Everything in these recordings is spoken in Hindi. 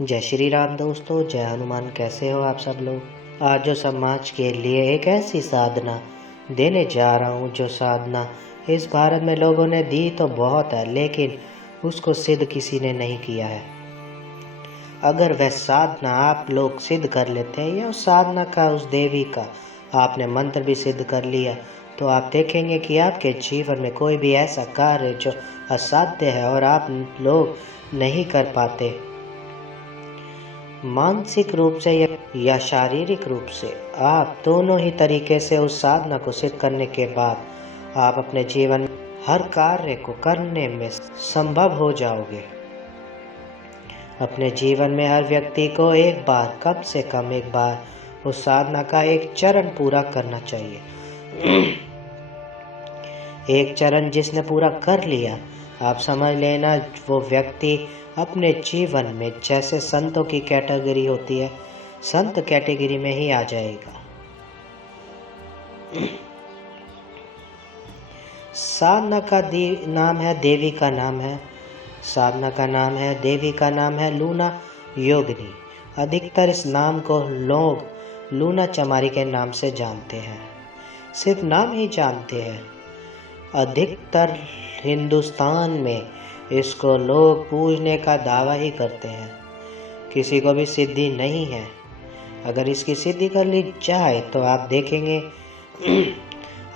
जय श्री राम दोस्तों, जय हनुमान। कैसे हो आप सब लोग। आज जो समाज के लिए एक ऐसी साधना देने जा रहा हूँ, जो साधना इस भारत में लोगों ने दी तो बहुत है, लेकिन उसको सिद्ध किसी ने नहीं किया है। अगर वह साधना आप लोग सिद्ध कर लेते हैं, या उस साधना का, उस देवी का आपने मंत्र भी सिद्ध कर लिया, तो आप देखेंगे कि आपके जीवन में कोई भी ऐसा कार्य जो असाध्य है और आप लोग नहीं कर पाते, मानसिक रूप से या शारीरिक रूप से, आप दोनों ही तरीके से उस साधना को सिद्ध करने के बाद आप अपने जीवन में हर कार्य को करने में संभव हो जाओगे। अपने जीवन में हर व्यक्ति को एक बार, कम से कम एक बार, उस साधना का एक चरण पूरा करना चाहिए। एक चरण जिसने पूरा कर लिया, आप समझ लेना वो व्यक्ति अपने जीवन में, जैसे संतों की कैटेगरी होती है, संत कैटेगरी में ही आ जाएगा। साधना का नाम है, देवी का नाम है, साधना का नाम है, देवी का नाम है लूना योगिनी। अधिकतर इस नाम को लोग लूना चमारी के नाम से जानते हैं, सिर्फ नाम ही जानते हैं। अधिकतर हिंदुस्तान में इसको लोग पूजने का दावा ही करते हैं, किसी को भी सिद्धि नहीं है। अगर इसकी सिद्धि कर ली जाए तो आप देखेंगे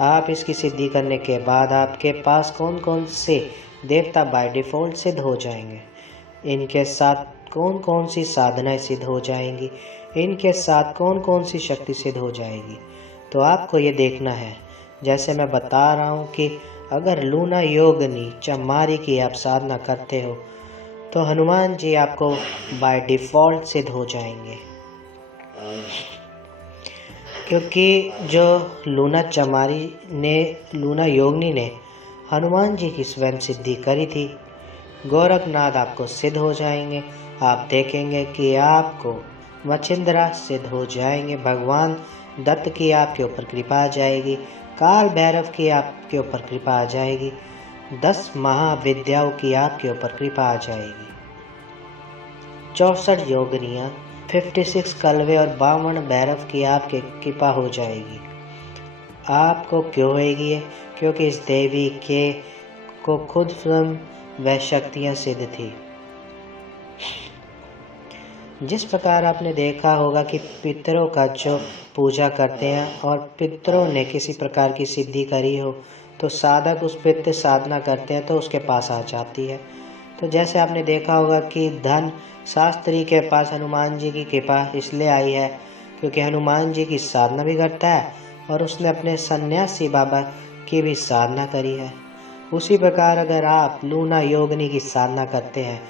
आप इसकी सिद्धि करने के बाद आपके पास कौन कौन से देवता बाय डिफ़ॉल्ट सिद्ध हो जाएंगे, इनके साथ कौन कौन सी साधनाएं सिद्ध हो जाएंगी, इनके साथ कौन कौन सी शक्ति सिद्ध हो जाएगी। तो आपको ये देखना है, जैसे मैं बता रहा हूँ कि अगर लूना योगिनी चमारी की आप साधना करते हो तो हनुमान जी आपको बाय डिफ़ॉल्ट सिद्ध हो जाएंगे, क्योंकि जो लूना चमारी ने, लूना योगिनी ने हनुमान जी की स्वयं सिद्धि करी थी। गोरखनाथ आपको सिद्ध हो जाएंगे। आप देखेंगे कि आपको मच्छिंद्रा सिद्ध हो जाएंगे, भगवान दत्त की आपके ऊपर कृपा आ जाएगी, काल भैरव की आपके ऊपर कृपा आ जाएगी, 10 महाविद्याओं की आपके ऊपर कृपा आ जाएगी, 64 योगिनियाँ, 56 कलवे और 52 भैरव की आपके कृपा हो जाएगी। आपको क्यों होएगी ये? क्योंकि इस देवी के को खुद स्वयं वह शक्तियाँ सिद्ध थी। जिस प्रकार आपने देखा होगा कि पितरों का जो पूजा करते हैं और पितरों ने किसी प्रकार की सिद्धि करी हो, तो साधक उस पितृ साधना करते हैं तो उसके पास आ जाती है। तो जैसे आपने देखा होगा कि धन शास्त्री के पास हनुमान जी की कृपा इसलिए आई है क्योंकि हनुमान जी की साधना भी करता है और उसने अपने सन्यासी बाबा की भी साधना करी है। उसी प्रकार अगर आप लूना योगिनी की साधना करते हैं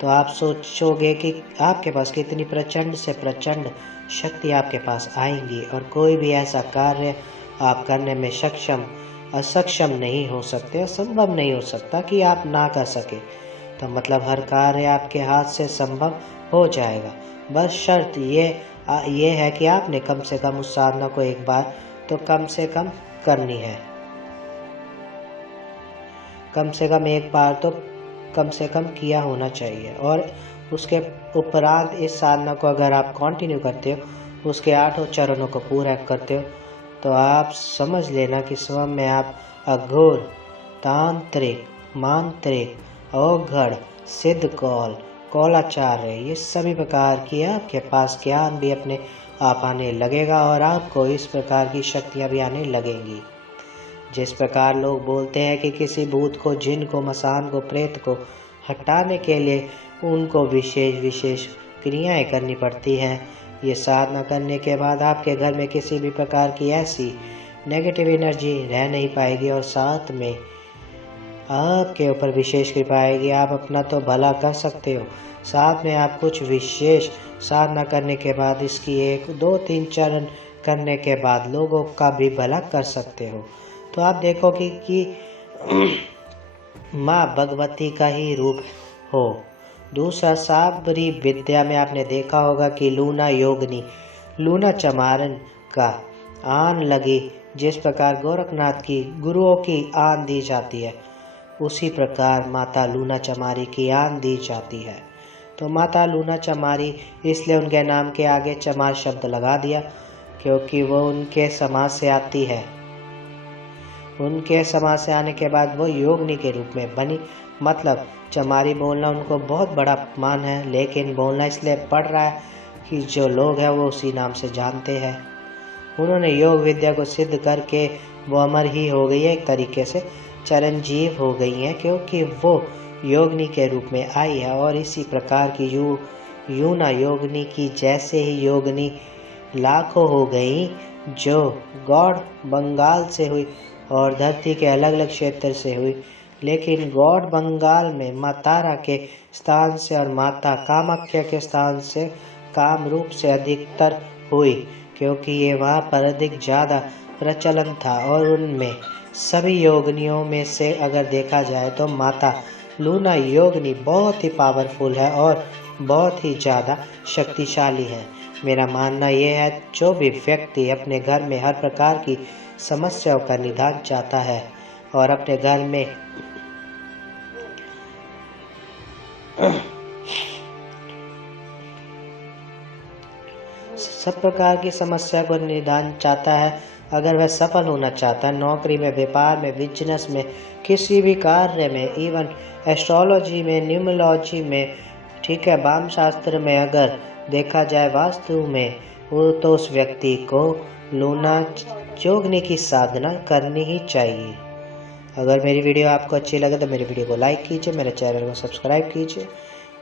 तो आप सोचोगे कि आपके पास कितनी प्रचंड से प्रचंड शक्ति आपके पास आएंगी और कोई भी ऐसा कार्य आप करने में असक्षम नहीं हो सकते, असंभव नहीं हो सकता कि आप ना कर सके। तो मतलब हर कार्य आपके हाथ से संभव हो जाएगा। बस शर्त ये है कि आपने कम से कम उस साधना को एक बार तो कम से कम करनी है, कम से कम एक बार तो कम से कम किया होना चाहिए। और उसके उपरांत इस साधना को अगर आप कंटिन्यू करते हो, उसके 8 चरणों को पूरा करते हो, तो आप समझ लेना कि स्वयं में आप अघोर, तांत्रिक, मांत्रिक, औघड़, सिद्ध कौल, कौलाचार्य, ये सभी प्रकार की आपके पास ज्ञान भी अपने आप आने लगेगा और आपको इस प्रकार की शक्तियाँ भी आने लगेंगी। जिस प्रकार लोग बोलते हैं कि किसी भूत को, जिन को, मसान को, प्रेत को हटाने के लिए उनको विशेष क्रियाएं करनी पड़ती हैं, ये साधना करने के बाद आपके घर में किसी भी प्रकार की ऐसी नेगेटिव एनर्जी रह नहीं पाएगी और साथ में आपके ऊपर विशेष कृपा आएगी। आप अपना तो भला कर सकते हो, साथ में आप कुछ विशेष साधना करने के बाद, इसकी 1, 2, 3 चरण करने के बाद लोगों का भी भला कर सकते हो। तो आप देखोगे कि माँ भगवती का ही रूप हो। दूसरा, साबरी विद्या में आपने देखा होगा कि लूना योगिनी, लूना चमारन का आन लगी, जिस प्रकार गोरखनाथ की गुरुओं की आन दी जाती है, उसी प्रकार माता लूना चमारी की आन दी जाती है। तो माता लूना चमारी इसलिए उनके नाम के आगे चमार शब्द लगा दिया, क्योंकि वो उनके समाज से आती है। उनके समाज से आने के बाद वो योगिनी के रूप में बनी। मतलब चमारी बोलना उनको बहुत बड़ा अपमान है, लेकिन बोलना इसलिए पड़ रहा है कि जो लोग हैं वो उसी नाम से जानते हैं। उन्होंने योग विद्या को सिद्ध करके वो अमर ही हो गई है, एक तरीके से चिरंजीव हो गई हैं, क्योंकि वो योगिनी के रूप में आई है। और इसी प्रकार की यूना योगिनी की जैसे ही योगिनी लाखों हो गई जो गौड़ बंगाल से हुई और धरती के अलग अलग क्षेत्र से हुई, लेकिन गौड़ बंगाल में माँ तारा के स्थान से और माता कामाख्या के स्थान से कामरूप से अधिकतर हुई, क्योंकि ये वहाँ पर अधिक ज़्यादा प्रचलन था। और उनमें सभी योगिनियों में से अगर देखा जाए तो माता लूना योगिनी बहुत ही पावरफुल है और बहुत ही ज़्यादा शक्तिशाली है। मेरा मानना यह है, जो भी व्यक्ति अपने घर में हर प्रकार की समस्याओं का निदान चाहता है और अपने घर में सब प्रकार की समस्या को निदान चाहता है, अगर वह सफल होना चाहता है नौकरी में, व्यापार में, बिजनेस में, किसी भी कार्य में, इवन एस्ट्रोलॉजी में, न्यूमरोलॉजी में, ठीक है, वाम शास्त्र में अगर देखा जाए, वास्तु में, वो तो उस व्यक्ति को लूना योगिनी की साधना करनी ही चाहिए। अगर मेरी वीडियो आपको अच्छी लगे तो मेरी वीडियो को लाइक कीजिए, मेरे चैनल को सब्सक्राइब कीजिए।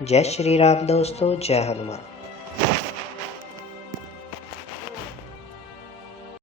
जय श्री राम दोस्तों, जय हनुमान।